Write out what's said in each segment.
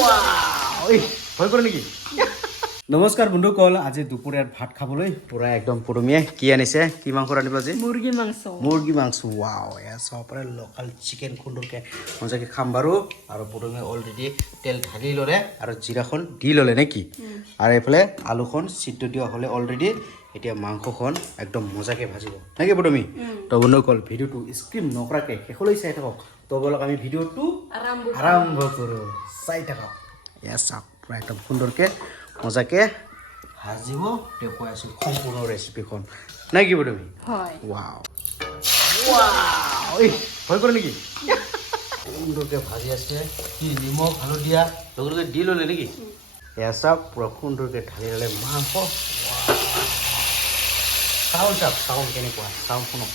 ঐ ভয় কৰে নেকি? নমস্কাৰ বন্ধুসকল আজি দুপৰীয়াত ভাত খাবলৈ। পূৰা একদম পদুমীয়ে কি আনিছে? কি মাংস ৰান্ধিব আজি? মুরগি মাংস। মুৰ্গী মাংস ৱাও এয়া চাব পাৰে লোকেল চিকেন খুন্দৰকৈ মজাকৈ খাম বাৰু। আৰু পদুমীয়ে অলৰেডি তেল ঢালি ল'লে আৰু জিৰাখন দি ল'লে নে কি আৰু এইফালে আলুখন চিট দিয়া হ'লে অলৰেডি এতিয়া মাংসখন একদম মজাকৈ ভাজিব। নে কি পদুমী তো বন্ধুসকল ভিডিঅ'টো স্ক্ৰীম নকৰাকৈ শেষলৈ চাই থাকক। তো বলক আমি ভিডিঅ'টো আৰম্ভ কৰোঁ। চাই এয়া চাওক পূৰা একদম সুন্দৰকৈ মজাকৈ ভাজিব দেখুৱাই আছোঁ সম্পূৰ্ণ ৰেচিপিখন নে কি হয়। এই ভয় কৰে নেকি? সুন্দৰকৈ ভাজি আছে। কি নিমখ হালধীয়া লগে লগে দি ল'লে নেকি? এয়া চাওক পূৰা সুন্দৰকৈ ঢালি ল'লে মাংস। চাউল চাওক চাউল কেনেকুৱা? চাউল শুনক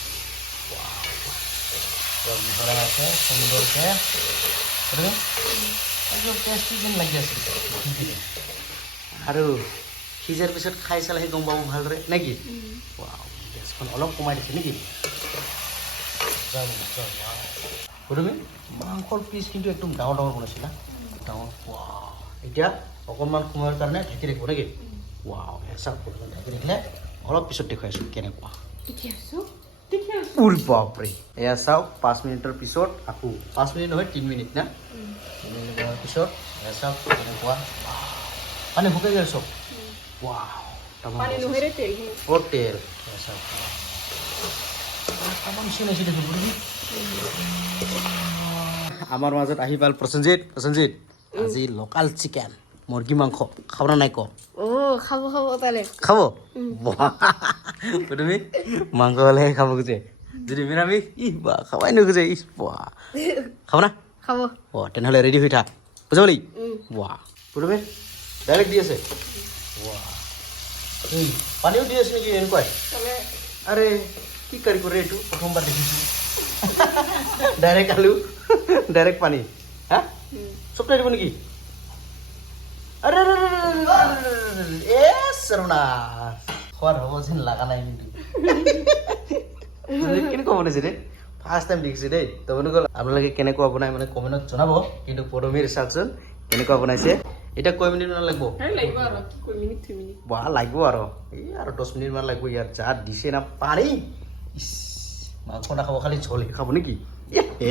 মিহলাই আছে সুন্দৰকৈ? একদম টেষ্টি যেন লাগি আছে। আৰু সিজাৰ পিছত খাই চালেহে গম পাব ভালদৰে নে কি? গেছখন অলপ কমাই দিছে নেকি গৌতমী মাংসৰ পিচ কিন্তু একদম ডাঙৰ ডাঙৰ বনাইছিলা। ডাঙৰ। এতিয়া অকণমান সময়ৰ কাৰণে ঢাকি ৰাখিব নেকি ৱাও এচা অকণমান ঢাকি ৰাখিলে অলপ পিছত দেখুৱাইছোঁ কেনেকুৱা। উৰি বাপৰে এয়া চাওক পাঁচ মিনিটৰ পিছত আকৌ পাঁচ মিনিট নহয় তিনি মিনিট না? তিনি মিনিট হোৱাৰ পিছত এয়া চাওক ৱাও তামাম পানি বস্তু। নহরে তেল। এয়া চাওক বুঢ়ী। আমাৰ মাজত আহি পাল প্ৰসেনজিৎ প্ৰসেনজিৎ আজি লোকেল চিকেন মুৰ্গী মাংস। খাব না নাই ক? ও খাব খাব তাহলে খাব? তুমি মাংস হ'লেহে খাব খোজে। যদি নিৰামিষ ই বা খাবাই নোখোজে ইছ বা। খাব না? খাব। অ তেনেহ'লে ৰেডি হৈ থাক। বুজা পালি। ৱা তুমি ডাইৰেক্ট দি আছে। ৱা উম, পানীও দি আছে নেকি এনেকুৱাই? আৰে কি কাৰি কৰে এইটো? প্ৰথমবাৰ দেখিছোঁ। ডাইৰেক্ট আলু ডাইৰেক্ট পানী। হা? চব দিব নেকি? আৰে, এ সৰ্বনাশ সোৱাদ হ'ব যেন লগা নাই কিন্তু। কেনেকুৱা বনাইছে দেই ফাৰ্ষ্ট টাইম দেখিছোঁ দেই তো বন্ধুসকল আপোনালোকে কেনেকুৱা বনাই মানে কমেণ্টত জনাব কিন্তু পদমীৰ চাওকচোন কেনেকুৱা বনাইছে? এতিয়া কেই লাগিব? আরে লাগবে আর মিনিট মিনিট? বা লাগিব আৰু এই আৰু দহ মিনিটমান লাগিব ইয়াত যা দিছে না পানী। মাংস নাখাব খালি ঝোলহে খাব নেকি?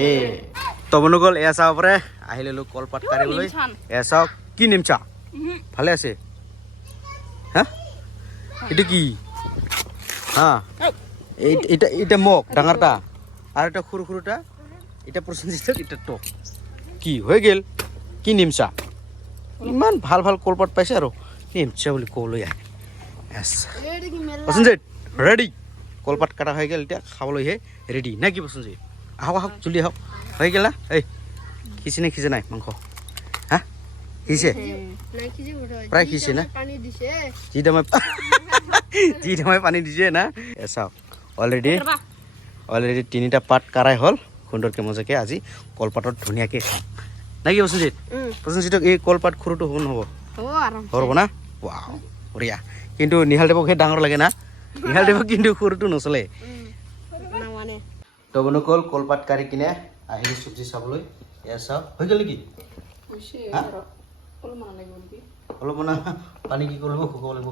এ তবনুকল এয়া চাব পাৰে আহি ল'লোঁ কলপাত কাঢ়িবলৈ নিমচান। এয়া চাওক কি নিমচা? ভালে আছে? হা এইটো কি? হা এই- এইটা এইটা মগ ডাঙৰটা আৰু এটা সৰু সৰুটা এটা প্ৰচেঞ্জিত এটা টক। কি হৈ গ'ল? কি নিমচা? ইমান ভালো ভালো কলপাত পাইছে আৰু নিমচা বুলি ক'বলৈ আহে। এটা প্ৰসেনজিৎ ৰেডি কলপাত কটা হৈ গ'ল এতিয়া খাবলৈহে ৰেডি নে কি প্ৰসেনজিৎ আহক আহক, জলদি আহক। হৈ গ'ল এই সিঁচি নে সিঁচে নাই মাংস? সিঁচে নাই কি যে বড় প্ৰায় সিঁচে না? পানি দিছে। যি দামে যি দামে পানী দিছে না? এ চাওক অলৰেডি অলৰেডি তিনিটা পাত কাৰাই হ'ল। সুন্দৰকৈ মজাকৈ আজি কলপাতত ধুনীয়াকৈ খাম। নে কি হুম প্ৰসেনজিৎক এই কলপাত সৰুটো হ'ব। নহ'ব ও আরাম সৰু হ'ব না? ৱাও বঢ়িয়া। কিন্তু নিহাল দেৱক সেই ডাঙৰ লাগে না? নিহাল দেৱক কিন্তু সৰুটো নচলে। মানে তো বন্ধুসকল কলপাত কাঢ়ি কিনে আহিলোঁ চব্জি চাবলৈ। এয়া চাওক। হৈ গ'ল নেকি? হা? আর কল লাগবে নাকি অলপ পানী কি কৰিব শুকাব লাগিব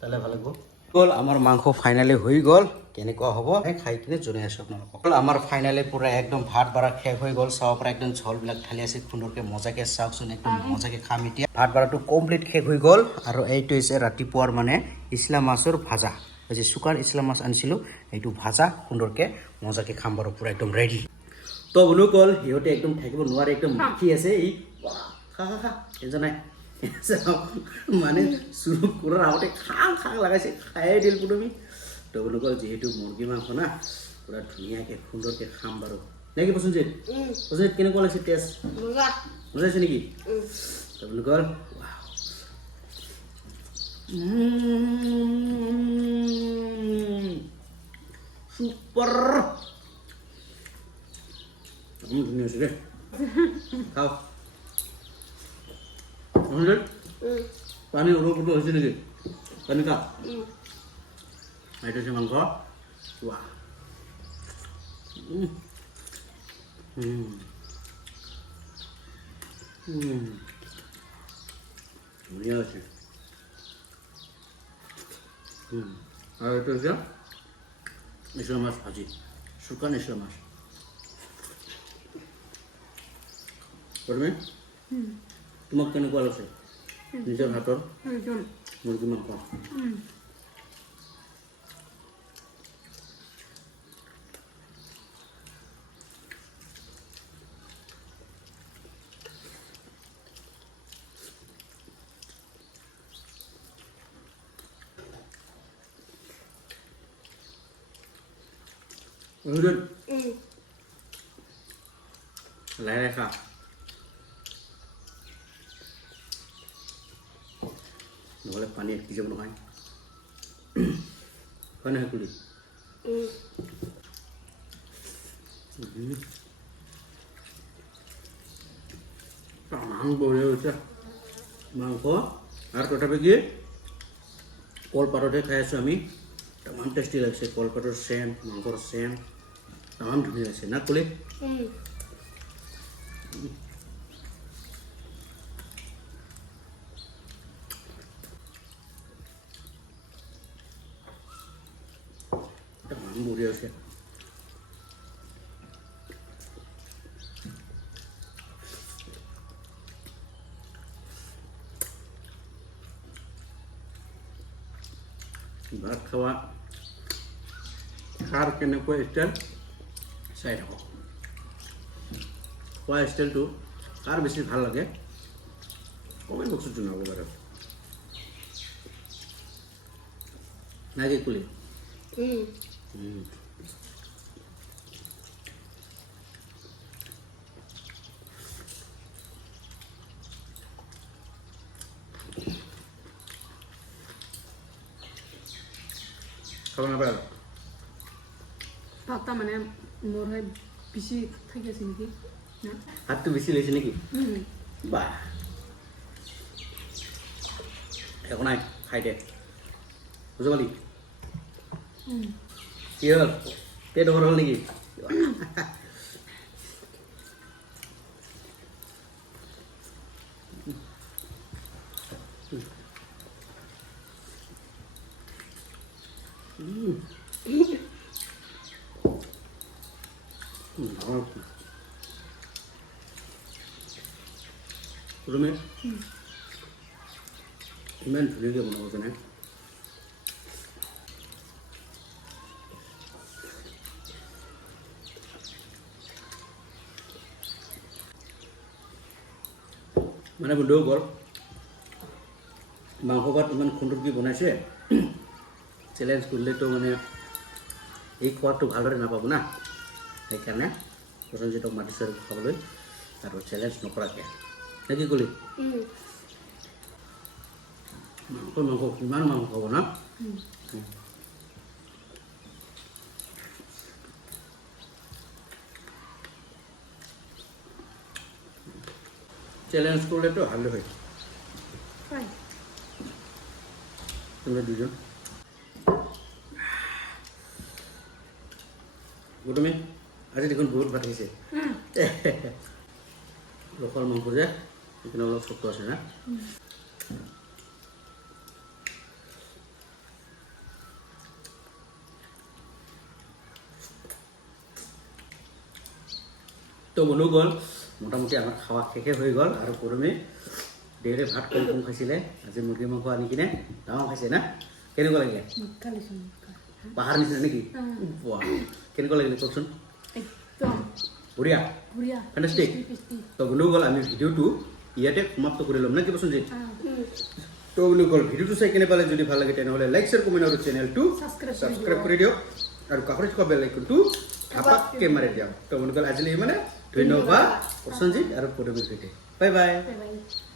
তাহলে ভালো লাগিব গ'ল আমাৰ মাংস ফাইনেলি হৈ গ'ল। কেনেকুৱা হ'ব? খাই কিনে জনাই আছোঁ আপোনালোকক। গ'ল আমাৰ ফাইনেলি পূৰা একদম ভাত বাৰা শেষ হৈ গ'ল। চাব পৰা একদম ঝলবিলাক ঢালি আছে। সুন্দৰকৈ মজাকৈ চাওকচোন একদম মজাকৈ খাম এতিয়া। ভাত বাৰাটো কমপ্লিট শেষ হৈ গ'ল। আৰু এইটো হৈছে ৰাতিপুৱাৰ মানে ইছলা মাছৰ ভাজা। যে শুকান ইছলা মাছ আনিছিলোঁ এইটো ভাজা। সুন্দৰকৈ মজাকৈ খাম বাৰু পূৰা একদম ৰেডি তো বন্ধুসকল সিহঁতে একদম থাকিব নোৱাৰে একদম মাখি আছে। ই বাহ, খা খা খা টেনশ্যন নাই মানে চুৰু কৰাৰ আগতে খাং খাং লগাইছে খায়ে দিল পুতমি তো বন্ধুসকল যিহেতু মুৰ্গী মাংস না পূৰা ধুনীয়াকৈ সুন্দৰকৈ খাম বাৰু। নে কি প্ৰসেনজিৎ প্ৰসেনজিৎ কেনেকুৱা লাগিছে টেষ্ট মজা মজা নেকি? তো বন্ধুসকল ৱাও। উম, চুপাৰ। ধুনীয়া হৈছে দেই খাওক। হুম। পানী অনুভূত হৈছে নেকি? পানী হুম। এইটো হৈছে মাংস। উম, আৰু এইটো হৈছে মিছল মাছ ভাজি। শুকান মিছল মাছ। পৰমে তোমাক কেনেকুৱা লাগিছে? নিজৰ হাতৰ? মুৰ্গী মাংস Ungdun, লাহে লাহে খা। নহ'লে পানী আটকি যাব নহয়? হয় নহয় কুলি? তামাম বঢ়িয়া হৈছে মাংস আৰু তথাপি কি কলপাততে খাই আছোঁ আমি। তামাম টেষ্টি লাগিছে। কলপাতৰ চেন মাংসৰ চেন তামাম ধুনীয়া লাগিছে। না কুলি? বঢ়িয়া হৈছে ভাত খাৱা খাৰ কেনেকুৱা ষ্টাইল চাই থাকক খোৱা ষ্টাইলটো কাৰ বেছি ভালো লাগে? কমেণ্ট বক্সত জনাব বাৰু। নাই কি কুলি উম। খাব নাপায় আৰু পাতা মানে মোৰ হৈ বেছি থাকি আছে নেকি? না? হাতটো বেছি লৈছে নেকি? বাহ। একো নাই খাই দে বুজি পালি কি হ'ল পেট অভাৰ হ'ল নেকি তুমি ইমান ধুনীয়াকৈ বনাব জানে মানে বন্ধুসকল মাংস ভাত ইমান সুন্দৰকৈ বনাইছে। চেলেঞ্জ কৰিলেতো মানে এই খোৱাটো ভালদৰে নাপাব না। সেইকাৰণে প্ৰসঞ্জিতক মাতিছে খাবলৈ আৰু চেলেঞ্জ নকৰাকৈ। নে কি ক'লি? মাংস মাংস কিমান মাংস খাব না? চ্যালেঞ্জ করলে তো ভালো হয়। তোমরা দুজন। গৌতমে আজি দেখোন বহুত ভাত খাইছে লোকেল মাংস যে সেইকাৰণে অলপ শক্ত আছে না? তো বন্ধুসকল মোটামুটি আমাৰ খাৱা শেষে হৈ গ'ল আৰু পৰমে দেউৰে ভাত কম কম খাইছিলে। আজি মুৰ্গী মাংস আনি কিনে ডাঙৰ খাইছে না? কেনেকুৱা লাগিলে? পাহাৰ নিচিনা নেকি? কেনেকুৱা লাগিলে কওকচোন? বঢ়িয়া। ফেণ্টাষ্টিক তো বন্ধুসকল আমি ভিডিঅ'টো ইয়াতে সমাপ্ত কৰি ল'ম নে কি প্ৰচঞ্জিত তো বন্ধুসকল ভিডিঅ'টো চাই কেনে পালে যদি ভালো লাগে তেনেহ'লে লাইক শ্বেয়াৰ কমেণ্ট আৰু চেনেলটো ছাবস্ক্ৰাইব কৰি দিয়ক। আৰু কাষতে থকা বেল আইকনটো ধাপাককে মাৰি দিয়ক। তো বন্ধুসকল আজিলৈ মানে ধন্যবাদ। প্ৰসঞ্জিত আর বাই বাই। Bye bye.